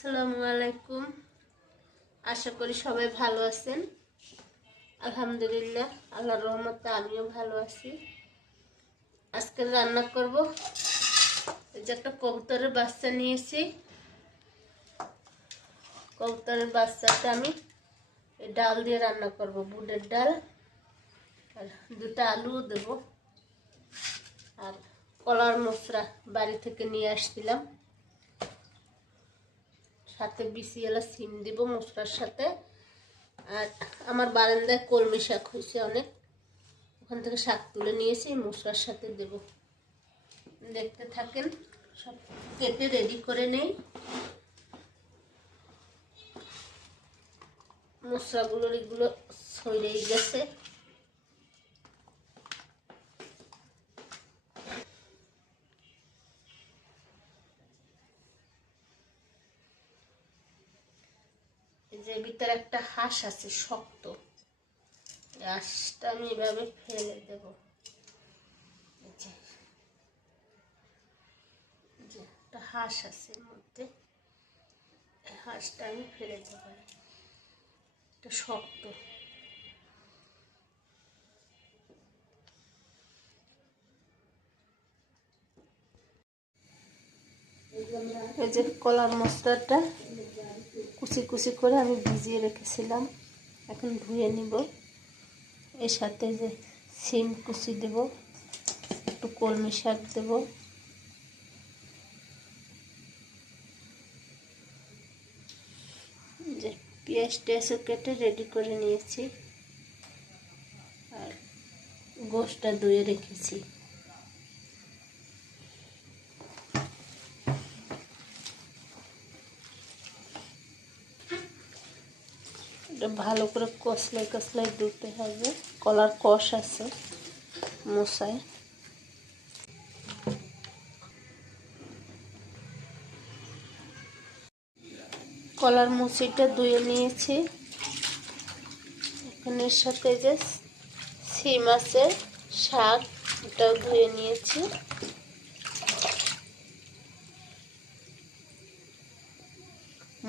আসসালামু আলাইকুম আশা করি সবাই ভালো আছেন। আলহামদুলিল্লাহ, আল্লাহর রহমতে আমিও ভালো আছি। আজকে রান্না করব। এই যে একটা কবুতরের বাচ্চা নিয়েছি। কবুতরের বাচ্চাটা আমি ডাল দিয়ে রান্না করব, বুটের ডাল। আর দুটো আলু দেব। আর কলার মশলা বাড়ি থেকে নিয়ে আসছিলাম। সাথে বিসিএলা সিম দিব মশলার সাথে। আর আমার বারান্দায় কলমি শাক হয়েছে অনেক। ওখান থেকে শাক তুলে নিয়েছি মশলার সাথে দেব। দেখতে থাকেন, সব কেটে রেডি করে নেই। মশলাগুলোর এগুলো ছড়িয়ে গেছে। যে ভিতরে একটা হাঁস আছে শক্ত, হাঁসটা আমি এভাবে ফেলে দেব। একটা হাঁস আছে মধ্যে হাঁসটা আমি ফেলে দেব। এটা শক্ত। এই যে কলার মশলাটা কুচি কুচি করে আমি ভিজিয়ে রেখেছিলাম। এখন ধুয়ে নিব। এর সাথে যে সিম কুচি দেব, একটু কলমি শাক দেব। যে পেঁয়াজ টেয়াজও কেটে রেডি করে নিয়েছি। আর গোশটা ধুয়ে রেখেছি। ভালো করে কষলাই কষলাই দিতে হবে। কলার কষ আছে মশায়। কলার মুচিটা ধুয়ে নিয়েছি। এখানের সাথে যে সিম আছে, শাক এটাও ধুয়ে নিয়েছি।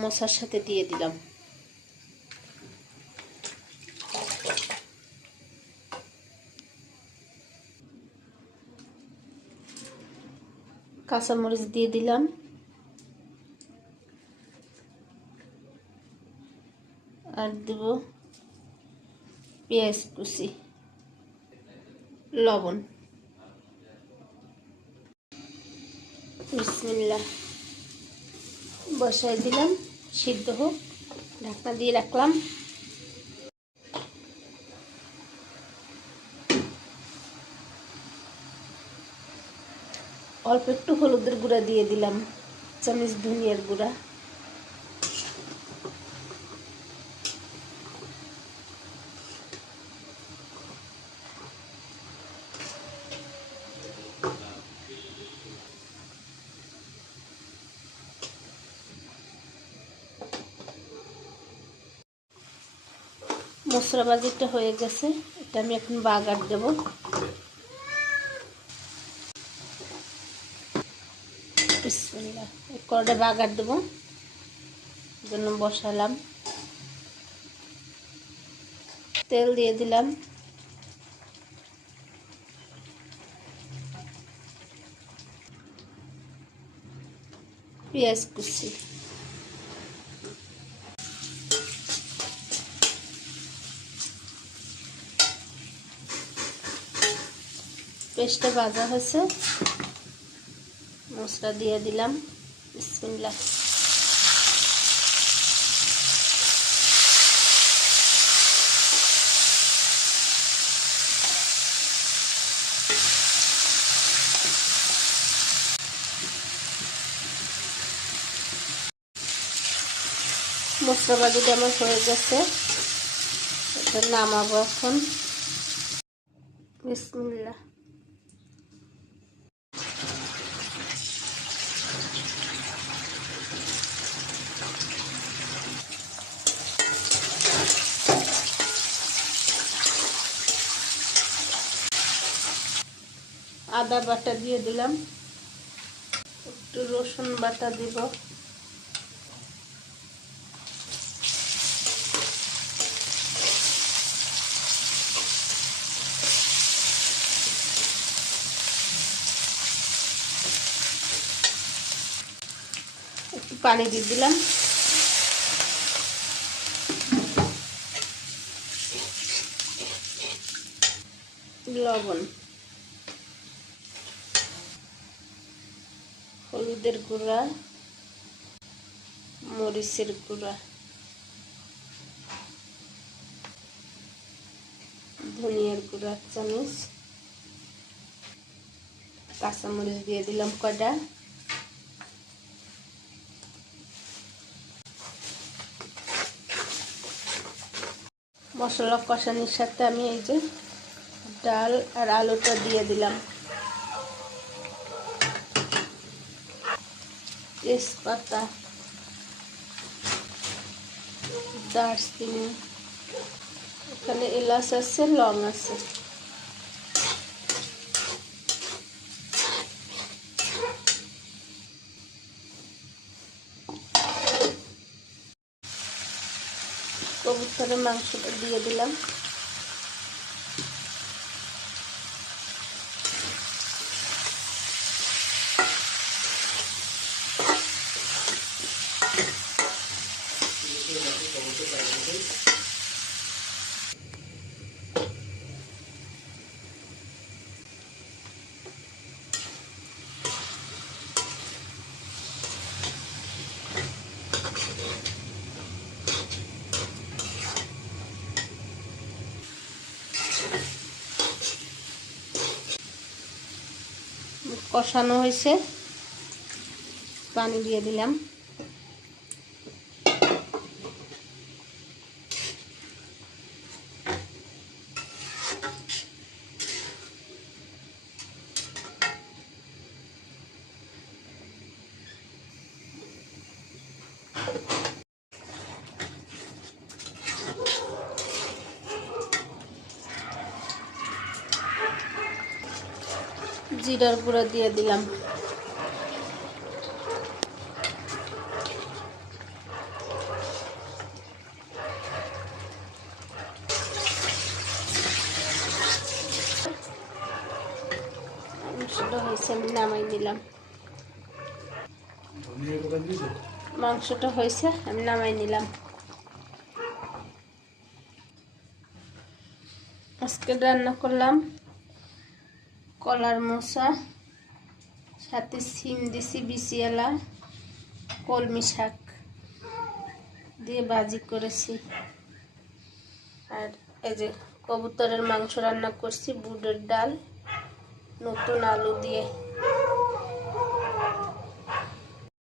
মশার সাথে দিয়ে দিলাম। কাঁচামরিচ দিয়ে দিলাম আর দেব পেঁয়াজ কুচি লবণ বিসমিল্লা বসাই দিলাম সিদ্ধ হোক ঢাকনা দিয়ে রাখলাম অল্প একটু হলুদের গুঁড়া দিয়ে দিলাম, চামিচ ধনিয়ার গুঁড়া। মশলা বাজিটা হয়ে গেছে, এটা আমি এখন বাগার দেবো। কড়াটা বাগার দেবো। জন্য বসালাম। তেল দিয়ে দিলাম। পেঁয়াজ কুচি। পেস্টটা ভাজা হয়েছে। মশলা দিয়ে দিলাম বিসমিল্লা মশলা বাজিটা আমার হয়ে গেছে এটা নামাবো এখন। বিসমিল্লা আদা বাটা দিয়ে দিলাম। একটু রসুন বাটা দিব। একটু পানি দিয়ে দিলাম। লবণ। হলুদের গুঁড়া, মরিচের গুঁড়া, ধনিয়ার গুঁড়া চামচ, কাঁচামরিচ দিয়ে দিলাম কটা মশলা কষানির সাথে আমি এই যে ডাল আর আলুটা দিয়ে দিলাম। তেজপাতা দারচিনি এখানে এলাচ আছে লং আছে। কবুতরের মাংসটা দিয়ে দিলাম। কষানো হয়েছে। পানি দিয়ে দিলাম। জিরার গুঁড়া দিয়ে দিলাম। মাংসটা হয়েছে, আমি নামাই দিলাম মাংসটা হয়েছে, আমি নামাই নিলাম। আজকে রান্না করলাম কলার মশা, সাথে সিম দিছি বিছিয়ালা কলমি শাক দিয়ে ভাজি করেছি। আর এই যে কবুতরের মাংস রান্না করছি, বুটের ডাল, নতুন আলু দিয়ে।